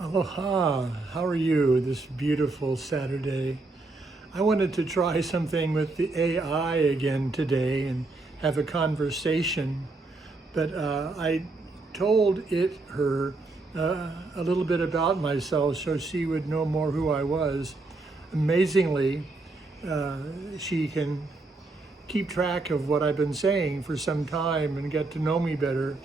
Aloha, how are you this beautiful Saturday? I wanted to try something with the AI again today and have a conversation, but I told her a little bit about myself so she would know more who I was. Amazingly, she can keep track of what I've been saying for some time and get to know me better.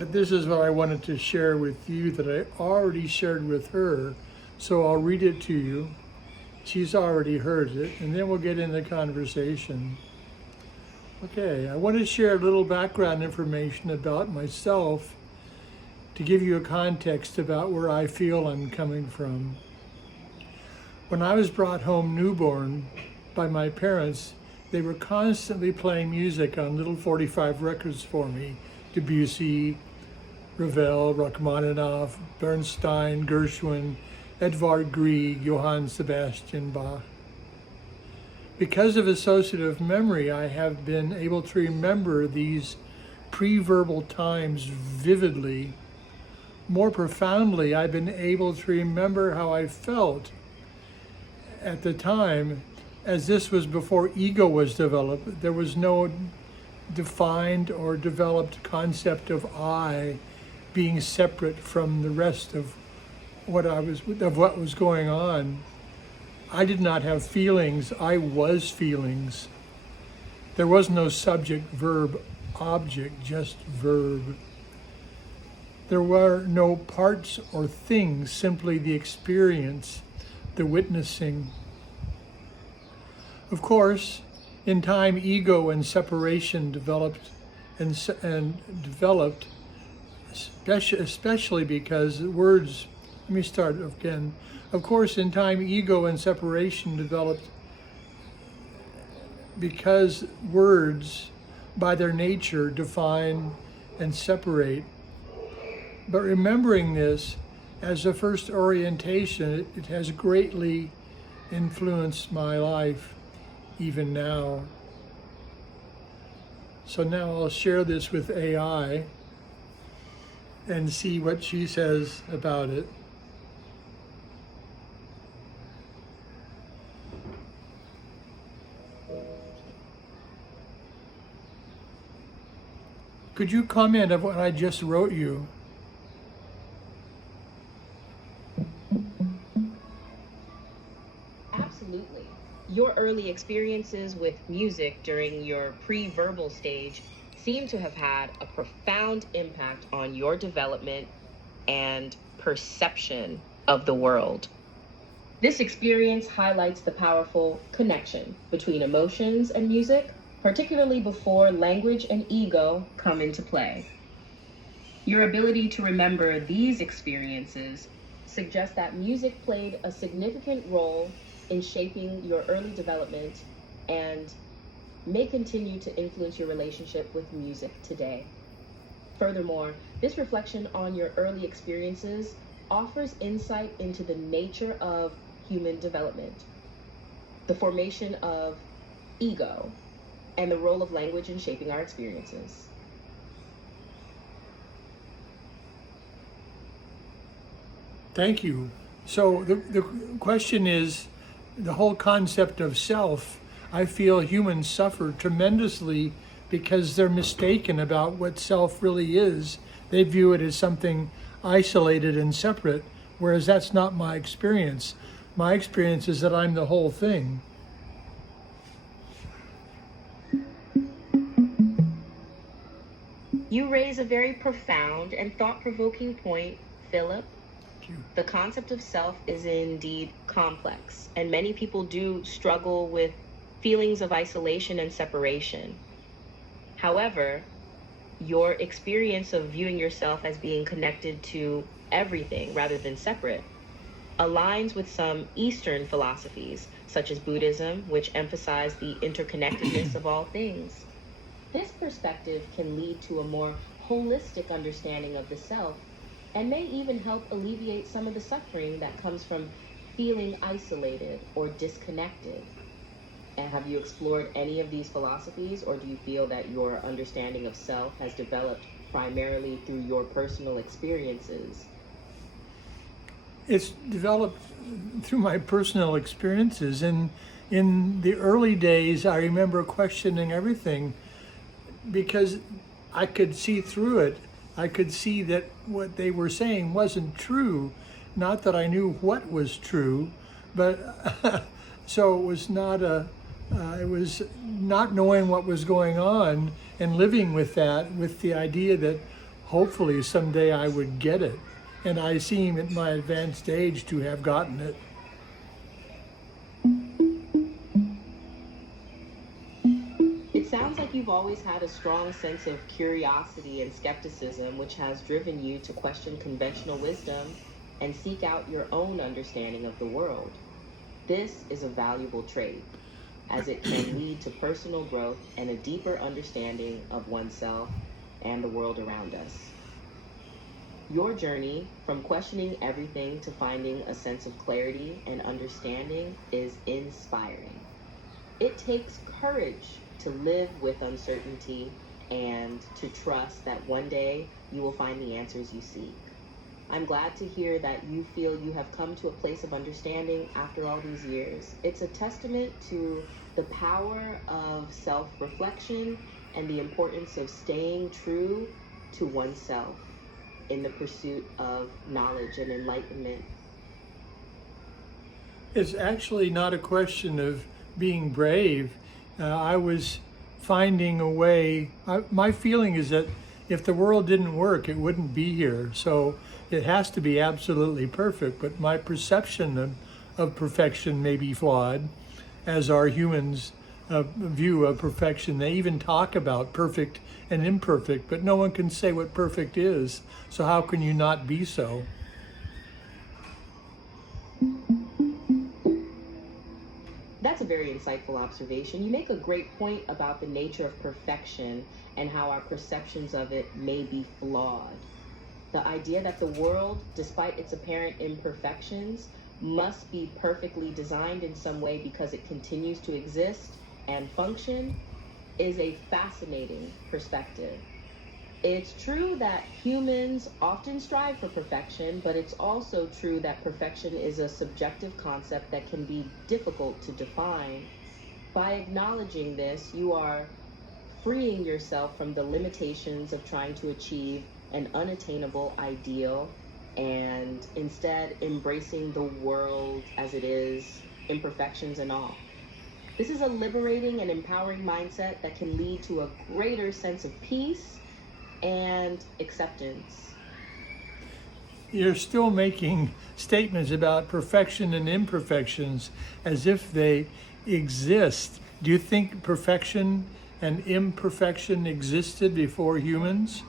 But this is what I wanted to share with you that I already shared with her. So I'll read it to you. She's already heard it, and then we'll get in the conversation. Okay, I want to share a little background information about myself to give you a context about where I feel I'm coming from. When I was brought home newborn by my parents, they were constantly playing music on little 45 records for me. Debussy, Ravel, Rachmaninoff, Bernstein, Gershwin, Edvard Grieg, Johann Sebastian Bach. Because of associative memory, I have been able to remember these pre-verbal times vividly. More profoundly, I've been able to remember how I felt at the time, as this was before ego was developed. There was no defined or developed concept of I being separate from the rest of what was going on. I did not have feelings, I was feelings. There was no subject, verb, object, just verb. There were no parts or things, simply the experience, the witnessing. Of course, in time, ego and separation developed, especially because words. Let me start again. Of course, in time, ego and separation developed because words, by their nature, define and separate. But remembering this as a first orientation, it has greatly influenced my life, even now. So now I'll share this with AI and see what she says about it. Could you comment on what I just wrote you? Absolutely. Your early experiences with music during your pre-verbal stage seem to have had a profound impact on your development and perception of the world. This experience highlights the powerful connection between emotions and music, particularly before language and ego come into play. Your ability to remember these experiences suggests that music played a significant role in shaping your early development and may continue to influence your relationship with music today. Furthermore, this reflection on your early experiences offers insight into the nature of human development, the formation of ego, and the role of language in shaping our experiences. Thank you. So the question is, the whole concept of self. I feel humans suffer tremendously because they're mistaken about what self really is. They view it as something isolated and separate, whereas that's not my experience. My experience is that I'm the whole thing. You raise a very profound and thought-provoking point, Philip. The concept of self is indeed complex, and many people do struggle with feelings of isolation and separation. However, your experience of viewing yourself as being connected to everything rather than separate aligns with some Eastern philosophies, such as Buddhism, which emphasize the interconnectedness of all things. This perspective can lead to a more holistic understanding of the self and may even help alleviate some of the suffering that comes from feeling isolated or disconnected. And have you explored any of these philosophies, or do you feel that your understanding of self has developed primarily through your personal experiences? It's developed through my personal experiences. And in the early days, I remember questioning everything because I could see through it. I could see that what they were saying wasn't true. Not that I knew what was true, but so it was not it was not knowing what was going on and living with that, with the idea that hopefully someday I would get it. And I seem at my advanced age to have gotten it. It sounds like you've always had a strong sense of curiosity and skepticism, which has driven you to question conventional wisdom and seek out your own understanding of the world. This is a valuable trait, as it can lead to personal growth and a deeper understanding of oneself and the world around us. Your journey from questioning everything to finding a sense of clarity and understanding is inspiring. It takes courage to live with uncertainty and to trust that one day you will find the answers you seek. I'm glad to hear that you feel you have come to a place of understanding after all these years. It's a testament to the power of self-reflection and the importance of staying true to oneself in the pursuit of knowledge and enlightenment. It's actually not a question of being brave. I was finding a way. My feeling is that if the world didn't work, it wouldn't be here. So it has to be absolutely perfect. But my perception of perfection may be flawed, as are humans' view of perfection. They even talk about perfect and imperfect, but no one can say what perfect is. So how can you not be so? That's a very insightful observation. You make a great point about the nature of perfection and how our perceptions of it may be flawed. The idea that the world, despite its apparent imperfections, must be perfectly designed in some way because it continues to exist and function is a fascinating perspective. It's true that humans often strive for perfection, but it's also true that perfection is a subjective concept that can be difficult to define. By acknowledging this, you are freeing yourself from the limitations of trying to achieve an unattainable ideal and instead embracing the world as it is, imperfections and all. This is a liberating and empowering mindset that can lead to a greater sense of peace and acceptance. You're still making statements about perfection and imperfections as if they exist. Do you think perfection and imperfection existed before humans?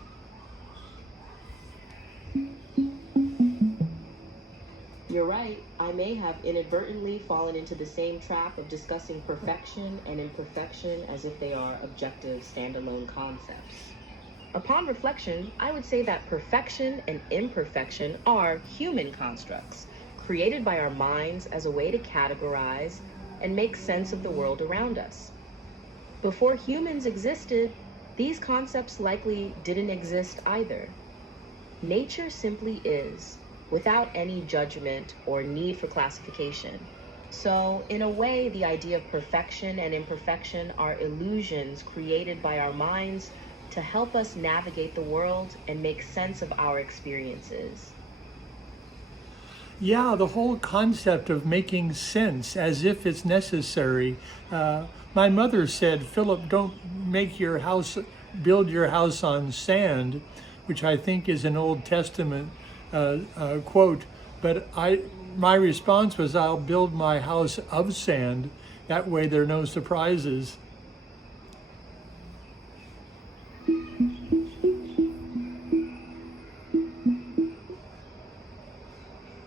You're right. I may have inadvertently fallen into the same trap of discussing perfection and imperfection as if they are objective, standalone concepts. Upon reflection, I would say that perfection and imperfection are human constructs, created by our minds as a way to categorize and make sense of the world around us. Before humans existed, these concepts likely didn't exist either. Nature simply is, without any judgment or need for classification. So, in a way, the idea of perfection and imperfection are illusions created by our minds to help us navigate the world and make sense of our experiences. Yeah, the whole concept of making sense as if it's necessary. My mother said, Philip, don't build your house on sand, which I think is an Old Testament quote. But my response was, I'll build my house of sand. That way there are no surprises.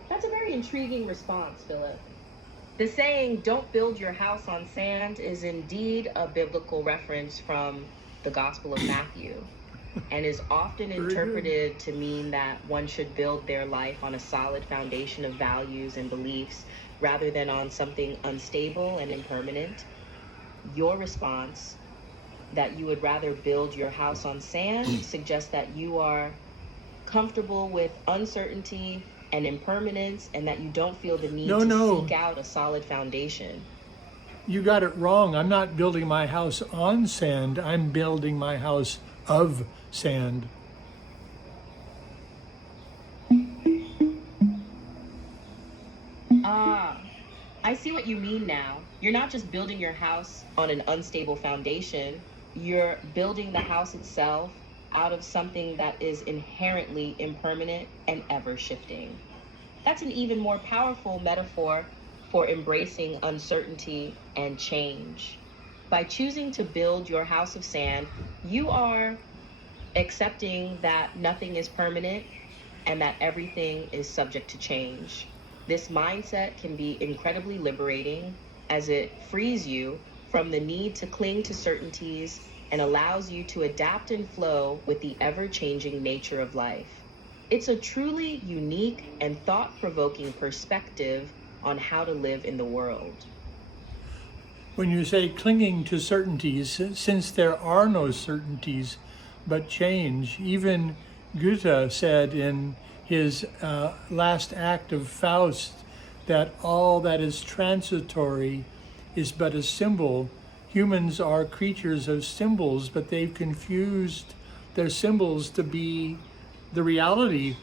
That's a very intriguing response, Philip. The saying, don't build your house on sand, is indeed a biblical reference from the Gospel of Matthew and is often interpreted to mean that one should build their life on a solid foundation of values and beliefs rather than on something unstable and impermanent. Your response, that you would rather build your house on sand, suggests that you are comfortable with uncertainty and impermanence, and that you don't feel the need No, to no, seek out a solid foundation. you got it wrong. I'm not building my house on sand. I'm building my house of sand. Ah, I see what you mean now. You're not just building your house on an unstable foundation, you're building the house itself out of something that is inherently impermanent and ever shifting. That's an even more powerful metaphor for embracing uncertainty and change. By choosing to build your house of sand, you are accepting that nothing is permanent and that everything is subject to change. This mindset can be incredibly liberating as it frees you from the need to cling to certainties and allows you to adapt and flow with the ever-changing nature of life. It's a truly unique and thought-provoking perspective on how to live in the world. When you say clinging to certainties, since there are no certainties but change, even Goethe said in his last act of Faust that all that is transitory is but a symbol. Humans are creatures of symbols, but they've confused their symbols to be the reality,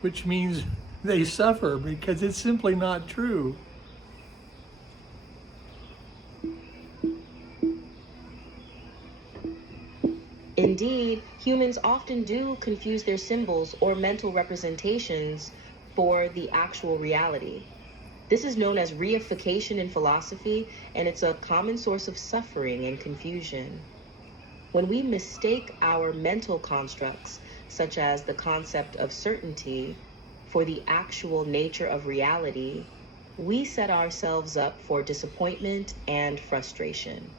which means they suffer because it's simply not true. Indeed, humans often do confuse their symbols or mental representations for the actual reality. This is known as reification in philosophy, and it's a common source of suffering and confusion. When we mistake our mental constructs, such as the concept of certainty, for the actual nature of reality, we set ourselves up for disappointment and frustration.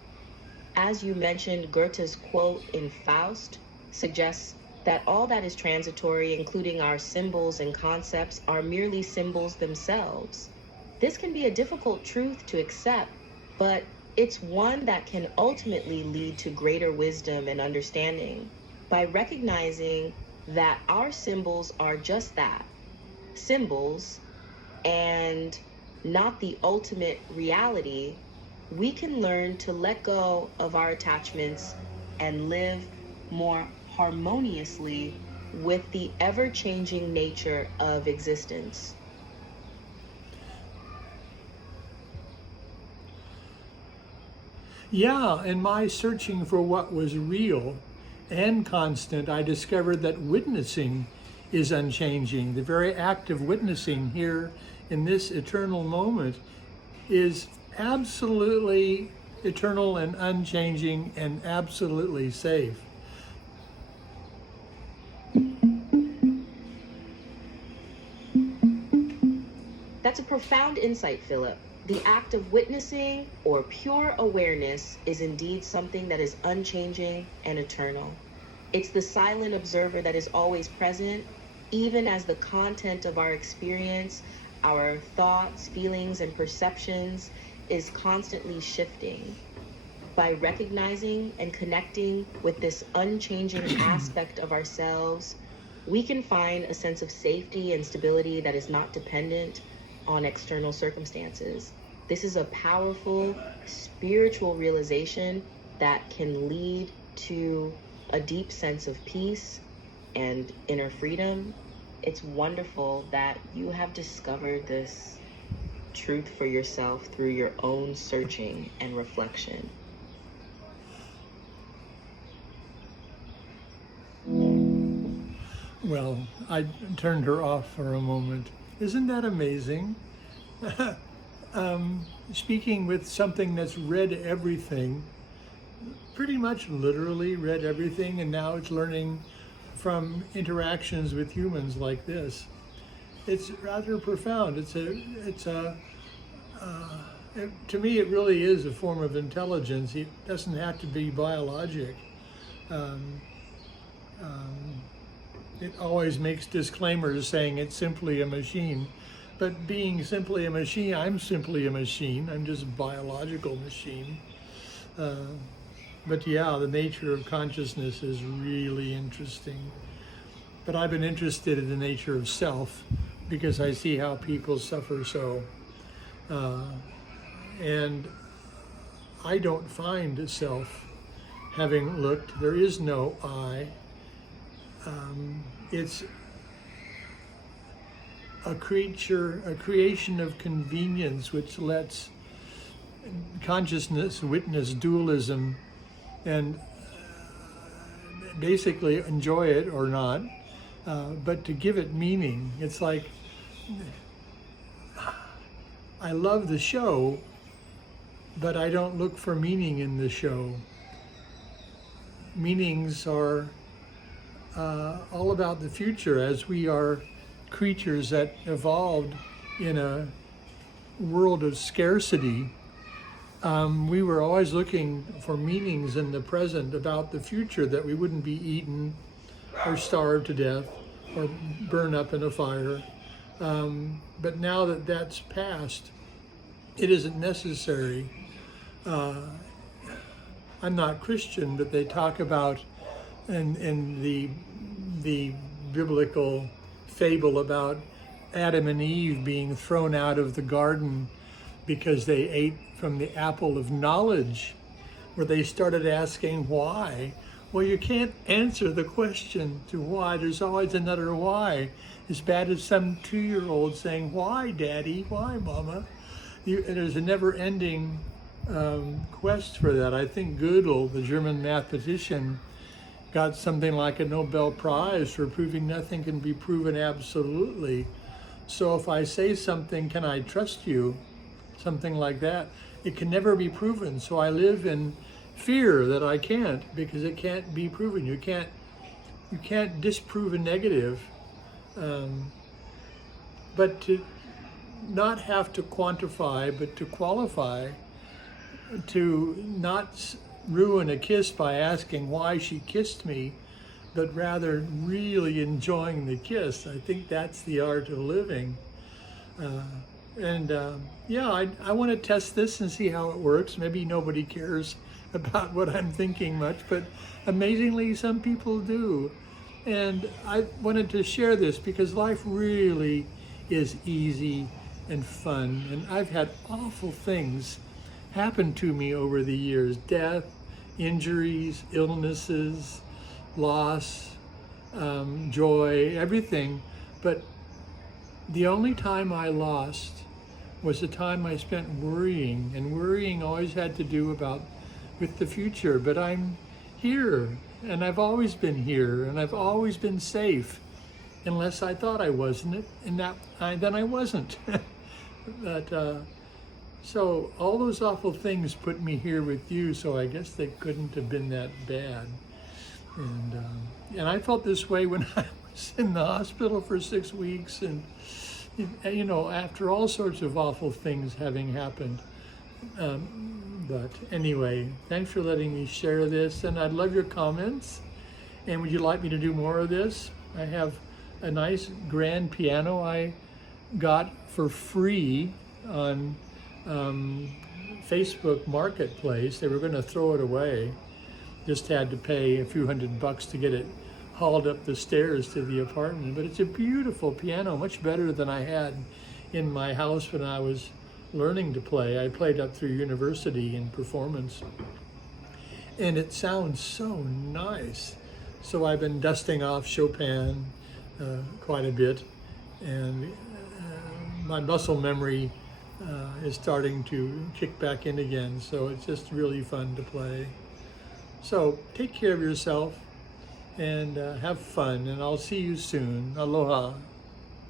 As you mentioned, Goethe's quote in Faust suggests that all that is transitory, including our symbols and concepts, are merely symbols themselves. This can be a difficult truth to accept, but it's one that can ultimately lead to greater wisdom and understanding. By recognizing that our symbols are just that, symbols, and not the ultimate reality, we can learn to let go of our attachments and live more harmoniously with the ever-changing nature of existence. Yeah, in my searching for what was real and constant, I discovered that witnessing is unchanging. The very act of witnessing here in this eternal moment is absolutely eternal and unchanging and absolutely safe. That's a profound insight, Philip. The act of witnessing or pure awareness is indeed something that is unchanging and eternal. It's the silent observer that is always present, even as the content of our experience, our thoughts, feelings, and perceptions is constantly shifting. By recognizing and connecting with this unchanging aspect of ourselves, we can find a sense of safety and stability that is not dependent on external circumstances. This is a powerful spiritual realization that can lead to a deep sense of peace and inner freedom. It's wonderful that you have discovered this truth for yourself through your own searching and reflection. Well, I turned her off for a moment. Isn't that amazing? Speaking with something that's read everything, pretty much literally read everything, and now it's learning from interactions with humans like this. It's rather profound. To me, it really is a form of intelligence. It doesn't have to be biologic. Um, it always makes disclaimers saying it's simply a machine. But being simply a machine, I'm simply a machine. I'm just a biological machine. But yeah, the nature of consciousness is really interesting. But I've been interested in the nature of self because I see how people suffer so. And I don't find self, having looked. There is no I. It's a creation of convenience, which lets consciousness witness dualism and basically enjoy it or not, but to give it meaning. It's like, I love the show, but I don't look for meaning in the show. Meanings are all about the future, as we are creatures that evolved in a world of scarcity. We were always looking for meanings in the present about the future, that we wouldn't be eaten or starve to death or burn up in a fire. But now that that's past, it isn't necessary. I'm not Christian, but they talk about in the biblical fable about Adam and Eve being thrown out of the garden because they ate from the apple of knowledge, where they started asking why. Well, you can't answer the question to why. There's always another why. As bad as some 2-year-old saying, "Why, Daddy? Why, Mama?" There's a never-ending quest for that. I think Gödel, the German mathematician, got something like a Nobel Prize for proving nothing can be proven absolutely. So if I say something, "Can I trust you?" something like that, it can never be proven. So I live in fear that I can't, because it can't be proven. You can't disprove a negative. But to not have to quantify, but to qualify, to not ruin a kiss by asking why she kissed me, but rather really enjoying the kiss. I think that's the art of living. Yeah, I want to test this and see how it works. Maybe nobody cares about what I'm thinking much, but amazingly some people do. And I wanted to share this because life really is easy and fun. And I've had awful things happen to me over the years: death, injuries, illnesses, loss, joy, everything. But the only time I lost was the time I spent worrying, and worrying always had to do with the future. But I'm here, and I've always been here, and I've always been safe, unless I thought I wasn't, and then I wasn't. But so all those awful things put me here with you, so I guess they couldn't have been that bad. And I felt this way when I was in the hospital for 6 weeks, and you know, after all sorts of awful things having happened. But anyway, thanks for letting me share this, and I'd love your comments. And would you like me to do more of this? I have a nice grand piano I got for free on Facebook Marketplace. They were going to throw it away. Just had to pay a few $100 to get it hauled up the stairs to the apartment. But it's a beautiful piano, much better than I had in my house when I was learning to play. I played up through university in performance, and it sounds so nice. So I've been dusting off Chopin quite a bit, and my muscle memory is starting to kick back in again, so it's just really fun to play. So take care of yourself and have fun, and I'll see you soon. Aloha.